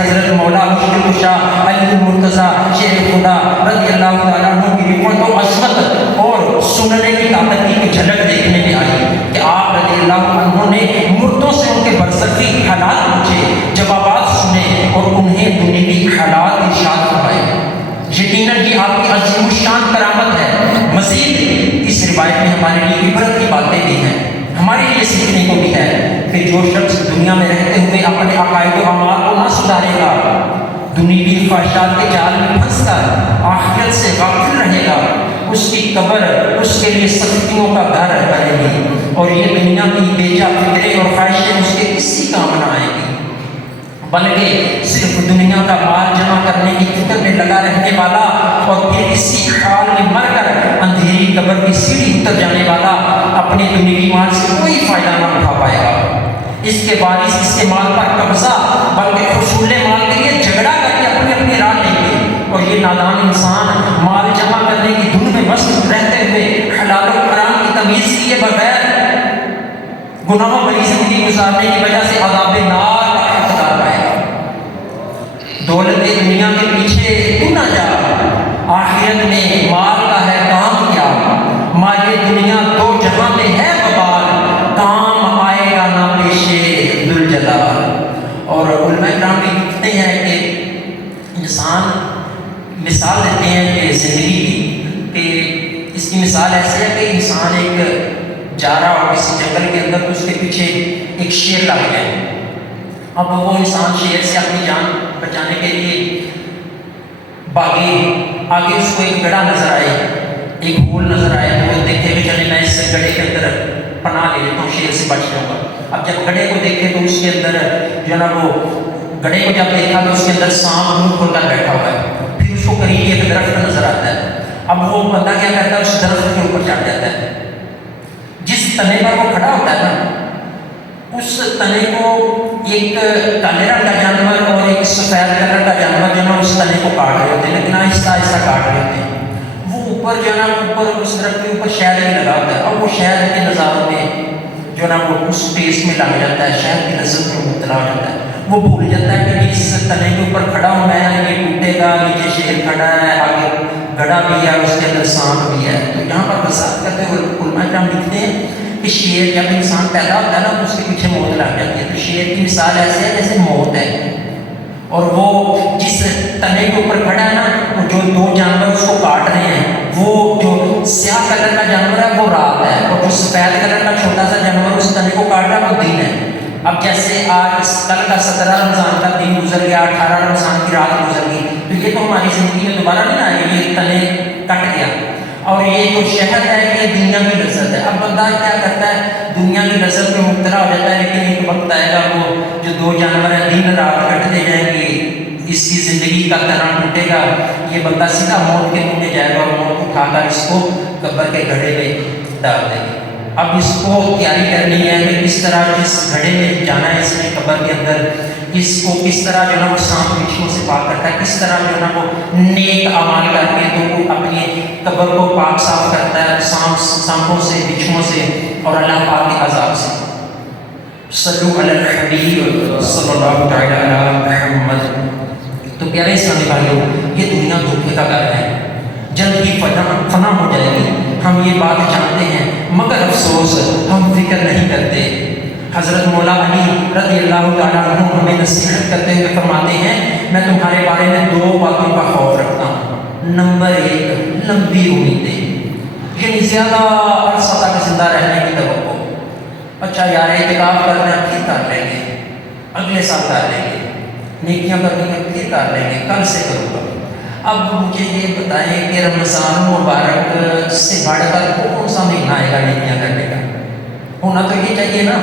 حضرت مولا مشکل کشا علی المرتضیٰ شیر خدا رضی اللہ تعالیٰ عنہ کی رفعت و عظمت اور سننے کی طاقت کی جھلک دیکھنے میں آئی کہ آپ رضی اللہ عنہ نے مردوں سے ان کے برزخی حالات پوچھے، جوابات سنے اور انہیں دنیوی حالات ارشاد فرمائے۔ یقیناً یہ آپ کی عظیم الشان کرامت ہے۔ مزید اس روایت میں ہمارے لیے عبرت کی باتیں بھی ہیں، ہمارے لیے سیکھنے کو بھی ہے کہ جو شخص دنیا میں رہتے ہوئے اپنے عقائد و اعمال کو نہ سدھارے گا، دنیوی خواہشات کے جال میں پھنس کر آخرت سے غافل رہے گا، اس کی قبر اس کے لیے سختیوں کا گھر بنے گی اور یہ دنیا کی بے جا فکریں اور خواہشیں اس کے کسی کام نہ آئیں گی، بلکہ صرف دنیا کا مال جمع کرنے کی فکر میں لگا رہنے والا اور پھر اسی حال میں مر کر اندھیری قبر کی سیڑھی اتر جانے والا اپنے دنیوی مال سے کوئی فائدہ نہ اٹھا پائے گا۔ اس کے وارث اس کے مال پر قبضہ بلکہ حصول مال کے لیے جھگڑا کر کے اپنی اپنی راہ لیں گے، اور یہ نادان انسان مال جمع کرنے کی دھن میں مست رہتے ہوئے حلال و حرام کی تمیز کیے بغیر گناہوں بھری زندگی گزارنے کی وجہ سے عذاب نار کا اختیار پائے گا۔ دولت دنیا کے پیچھے تو نہ جا، آخرت میں مال کا ہے کام کیا، مال دنیا دو جہاں میں ہے وبال، کام آئے گا نہ پیشے ذوالجلال۔ اور علماء کرام بھی لکھتے ہیں کہ انسان مثال دیتے ہیں کہ زندگی کی، کہ اس کی مثال ایسے ہے کہ انسان ایک جا رہا ہو کسی جنگل کے اندر تو اس کے پیچھے ایک شیر لگ گیا، اب وہ انسان شیر سے اپنی جان بچانے کے لیے باغی، آگے اس کو ایک گڑھا نظر آئے، ایک ہول نظر آئے، وہ دیکھے کہ چلے میں اس گڑھے کے اندر پناہ لے لیتا ہوں، شیر سے بچ جاؤں گا۔ اب جب گڑھے کو دیکھے تو اس کے اندر جو ہے نا وہ گڑھے کو جب دیکھا تو اس کے اندر سانپ منہ کھول کر بیٹھا ہوا ہے، پھر اس کو قریب ایک درخت نظر آتا ہے، اب وہ بندہ کیا کرتا ہے، اس درخت کے اوپر چڑھ جاتا ہے، جس تنے پر وہ کھڑا ہوتا ہے نا اس تنے کو ایک کالے رنگ کا جانور اور ایک سفید کلر کا جانور جو ہے نا اس تنے کو کاٹ رہے ہوتے ہیں، لیکن آہستہ آہستہ کاٹ رہے ہوتے ہیں۔ وہ اوپر جو ہے نا اوپر اس درخت کے اوپر شہد بھی لگا ہوتا ہے، اور وہ شہد کے نظاروں میں جو ہے نا وہ اس ٹیسٹ میں لگ جاتا ہے، شہد کی لذت میں مبتلا ہو جاتا ہے، وہ بھول جاتا ہے کہ اس تنے کے اوپر کھڑا ہوں میں، یہ ٹوٹے گا، نیچے شیر کھڑا ہے، آگے گڑھا بھی ہے، اس کے اندر سانپ بھی ہے۔ تو یہاں پر وضاحت کرتے ہوئے علماء کرام لکھتے ہیں کہ شیر جب انسان پیدا ہوتا ہے نا تو اس کے پیچھے موت لگ جاتی ہے، تو شیر کی مثال ایسے ہے جیسے موت ہے، اور وہ جس تنے کے اوپر کھڑا ہے نا، جو دو جانور اس کو کاٹ رہے ہیں، وہ جو سیاہ کلر کا جانور ہے وہ رات ہے، اور جو سفید کلر کا چھوٹا سا جانور اس تنے کو کاٹ رہا ہے وہ دن ہے۔ اب جیسے آج کل کا 17 رمضان کا دن گزر گیا، 18 رمضان کی رات گزر گئی، تو یہ تو ہماری زندگی میں دوبارہ نہیں آئے گی، یہ تنے کٹ گیا، اور یہ جو شہد ہے یہ دنیا کی لذت ہے۔ اب بندہ کیا کرتا ہے، دنیا کی لذت میں مبتلا ہو جاتا ہے، لیکن ایک وقت آئے گا وہ جو دو جانور ہیں دن رات کٹتے جائیں گے، اس کی زندگی کا تناظر ٹوٹے گا، یہ بندہ سیدھا موت کے منہ میں جائے گا اور موت اٹھا کر اس کو قبر کے گڑھے میں ڈال دے گی۔ اب اس کو تیاری کرنی ہے کہ کس طرح جس گڑھے میں جانا ہے اس نے قبر کے اندر، اس کو کس طرح جو ہے نا وہ سانپ بچھوؤں سے پاک کرتا ہے، کس طرح جو ہے نا وہ نیک اعمال کر کے تو وہ اپنی قبر کو پاک صاف کرتا ہے سانپوں سے، بچھوؤں سے اور اللہ پاک کے عذاب سے۔ صلو علی الحبیب صلی اللہ تعالی علی محمد۔ تو پیارے اسلامی بھائیوں، یہ دنیا دھوکے کا گھر ہے، جلد ہی فنا ہو جائے گی، ہم یہ بات جانتے ہیں، مگر افسوس ہم فکر نہیں کرتے۔ حضرت مولا علی رضی اللہ تعالیٰ عنہ ہمیں نصیحت کرتے ہوئے فرماتے ہیں، میں تمہارے بارے میں دو باتوں کا خوف رکھتا ہوں۔ نمبر ایک، لمبی امیدیں، یعنی زیادہ عرصہ تک زندہ رہنے کی توقع۔ اچھا یار اعتکاف کرنا پھر کر لیں گے، اگلے سال کر لیں گے، نیکیاں کرنی ہے پھر کر لیں گے، کل سے کروں گا۔ اب مجھے یہ بتائیں کہ رمضان مبارک سے بڑھ کر کون سا مہینہ آئے گا نیکیاں کرنے کا؟ ہونا تو یہ چاہیے نا۔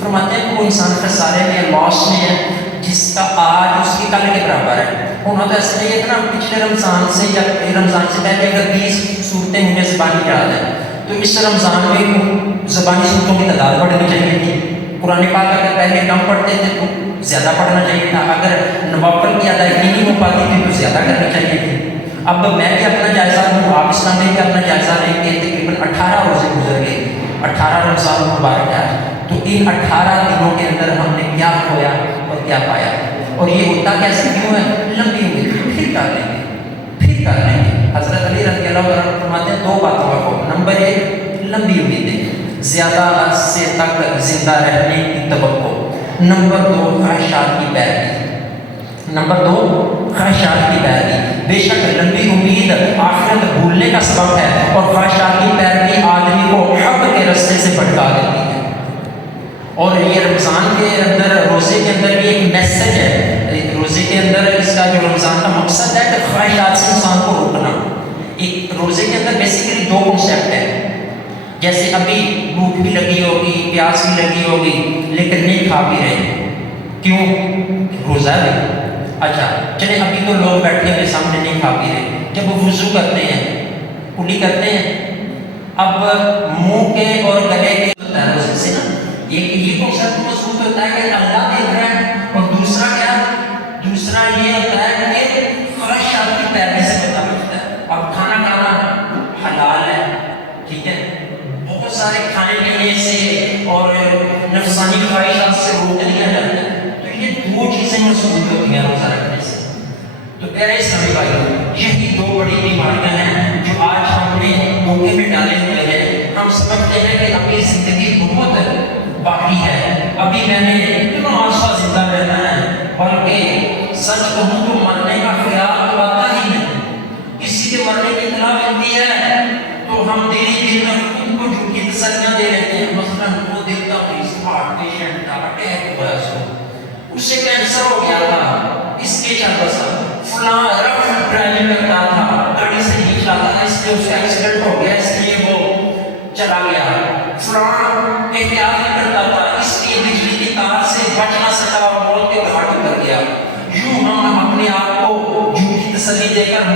فرماتے ہیں کہ وہ انسان خسارے میں، لاس میں ہے جس کا آج اس کی کل کے برابر ہے۔ ہونا تو ایسا چاہیے تھا نا، پچھلے رمضان سے یا رمضان سے پہلے اگر 20 صورتیں مجھے زبانی یاد ہیں تو اس رمضان میں زبانی صورتوں کی تعداد بڑھنی چاہیے تھی۔ قرآن پاک اگر پہلے کم پڑھتے تھے تو زیادہ پڑھنا چاہیے تھا، اگر نوافل کی ادائیگی نہیں ہو پاتی تھی تو زیادہ کرنی چاہیے تھی۔ اب میں بھی اپنا جائزہ لوں، آپ اسلام میں بھی اپنا جائزہ لیں کہ تقریباً 18 روزے گزر گئے، 18 رمضان مبارک ہے، تو ان 18 دنوں کے اندر ہم نے کیا کھویا اور کیا پایا؟ اور یہ ہوتا کیسے کیوں ہے؟ لمبی امید، پھر کر لیں گے، پھر کر لیں گے۔ حضرت علی رضی اللہ عنہ فرماتے ہیں 2 باتوں کا خوف، نمبر 1 لمبی امیدیں، زیادہ عرصے تک زندہ رہنے کی توقع، نمبر 2 خواہشات کی پیروی، نمبر 2 خواہشات کی پیروی۔ بے شک لمبی امید آخرت بھولنے کا سبب ہے، اور خواہشات کی پیروی آدمی کو حق کے رستے سے بھٹکا دیتی ہے۔ اور یہ رمضان کے اندر، روزے کے اندر بھی ایک میسج ہے، روزے کے اندر اس کا جو رمضان کا مقصد ہے کہ خواہشات سے انسان کو روکنا۔ ایک روزے کے اندر بیسیکلی 2 کنسیپٹ ہیں، جیسے ابھی بھوک بھی لگی ہوگی، پیاس بھی لگی ہوگی، لیکن نہیں کھا بھی رہے، کیوں؟ روزہ ہے۔ اچھا چلے ابھی تو لوگ بیٹھے ہوئے سامنے نہیں کھا پی رہے، جب وہ وضو کرتے ہیں، کلی کرتے ہیں، اب منہ کے اور گلے کے روزے سے نا ایک یہ کنسیپٹ مضبوط ہوتا ہے کہ اللہ دیکھ رہا ہے، اور دوسرا کیا؟ دوسرا یہ ہوتا ہے کہ خواہشات کی پیروی سے بچا بچتا ہے۔ اب کھانا حلال ہے، ٹھیک ہے، بہت سارے کھانے پینے سے اور نفسانی خواہشات سے روک دیا جاتا ہے، تو یہ 2 چیزیں مضبوط ہوتی ہیں روزہ رکھنے سے۔ تو پیارے اسلامی بھائیوں، یہی 2 بڑی بیماریاں ہیں جو آج ہم نے موقع میں ڈالے ہوئے ہیں۔ ہم سمجھتے ہیں کہ ابھی زندگی بہت باقی ہے، ابھی میں نے اتنا عرصہ زندہ رہنا ہے، بلکہ سچ کہوں تو مرنے کا خیال تو آتا ہی نہیں۔ کسی کے مرنے کی اطلاع ملتی ہے تو ہم دھیرے میں خود کو جھوٹی تسلیاں دے لیتے ہیں، مثلاً وہ دل کا ہارٹ پیشنٹ تھا، اٹیک ہوا اسے کینسر ہو گیا تھا، اس کے چلتا فلاں رف ڈرائیونگ کرتا تھا، گاڑی سے نہیں چلاتا تھا، اس لیے اس کا ایکسیڈنٹ ہو گیا، اس لیے وہ چلا گیا، فلاں احتیاط نہیں کرتا تھا، اس لیے بجلی کی تار سے بچ نہ سکا اور موت کے گھاٹ اتر گیا۔ یوں ہم اپنے آپ کو جھوٹی تسلی دے کر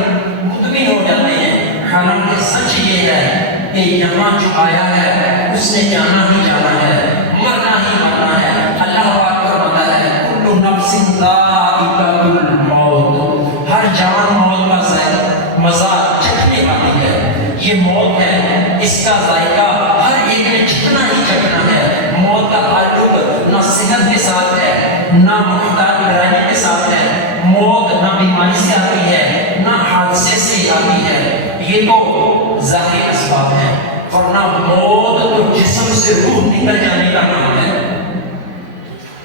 مطمئن ہو جاتے ہیں، حالانکہ سچ یہ ہے کہ یہاں جو آیا ہے اس نے جانا ہی جانا ہے، مرنا ہی مرنا ہے۔ اللہ پاک فرماتا ہے کل نفس ذائقۃ الموت، ہر جان موت کا ذائقہ مزہ چکھنے والی ہے۔ یہ موت ہے، اس کا ذائقہ ہر ایک نے چکھنا ہی چکھنا ہے۔ موت کا تعلق نہ صحت کے ساتھ ہے، نہ محتاج رہنے کے ساتھ ہے، موت نہ بیماری سے آتی ہے نہ حادثے سے آتی ہے، یہ تو ظاہری اسباب ہیں، ورنہ موت تو جسم سے روح نکل جانے کا نام ہے،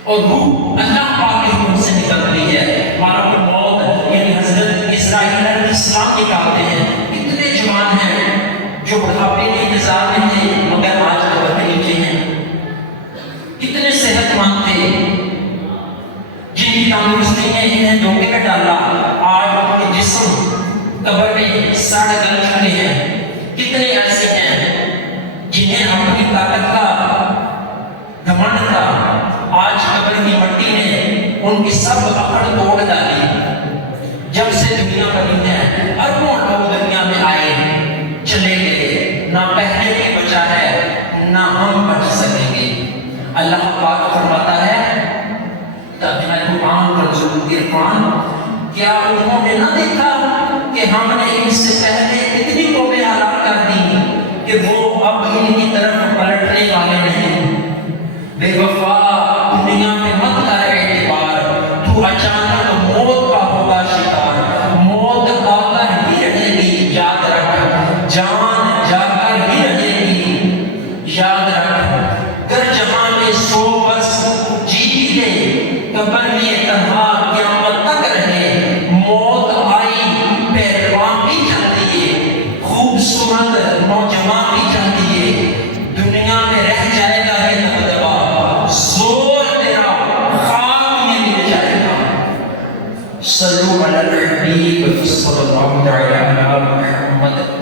اور روح اللہ پاک کے حکم سے نکلتی ہے۔ مانو موت یعنی حضرت اسرائیل علیہ السلام نکالتے ہیں، اتنے جوان ہیں جو بڑھاپے کے انتظار میں تھے مگر آج قبر کے نیچے ہیں، کتنے صحت مند تھے جن کی تندرستی نے انہیں دھوکے میں ڈالا، آج ان کے جسم قبر میں سڑ گل چکے ہیں۔ کتنے ایسے ہیں جنہیں اپنی طاقت کا گھمنڈ تھا، آج قبر کی مٹی نے ان کی سب اکڑ توڑ ڈالی۔ جب سے دنیا بنی ہے اربوں لوگ دنیا میں آئے چلے گئے، نہ پہلے کی بچا ہے نہ ہم بچ سکیں گے۔ اللہ پاک فرماتا ہے قرآن عرفان، کیا انہوں نے نہ دیکھا کہ ہم نے ان سے پہلے کتنی قومیں ہلاک کر دی کہ وہ اب ان کی طرف پلٹنے والے نہیں۔ بے وفا دنیا میں مت کر اعتبار، تو اچانک موت کا ہوگا شکار، موت آ کر ہی رہے گی، یاد رکھ، جان جا کر ہی رہے گی، یاد رکھ، گر جہاں میں 100 برس جی بھی لے، قبر میں تنہا قیامت تک رہے، موت آئی پہلوان بھی چاہتی ہے، خوبصورت نوجوان بھی چاہتی ہے، دنیا میں رہ جائے گا یہ دبدبا، زور تیرا خاک میں مل جائے گا۔ صلو علی الحبیب صلی اللہ علیہ وسلم۔